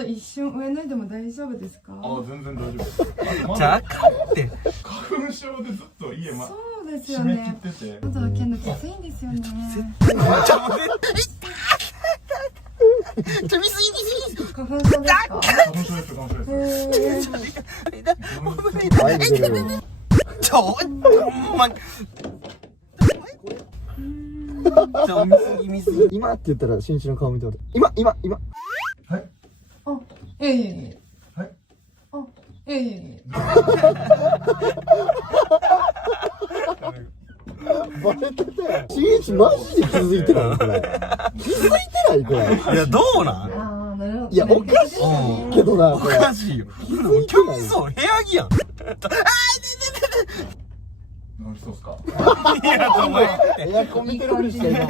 と一瞬上脱いでも大丈夫ですか？あ、全然大丈夫です。じゃああかんって。花粉症でずっと家そうですよ締め切ね。ってて。窓開けるのきついんですよね。ちょ、見すぎ見すぎ。花粉症ですか？花粉症です、花粉症です。ちょ、ほんまに。ちょ、見すぎ見すぎ。今って言ったら、しんいちの顔見てもらって。今。はい。あ、いやいやいや。はい。あ、いやいやいや。バレてたよ。しんいちマジで気づいてないこれ。気づいてないこれ。いや、どうなん？ああ、なるほど。いや、おかしいけどな、おこれ。かしいよ。今日そう、部屋着やん。何しそうっすか？いや、お前。エアコン見てるふりして今。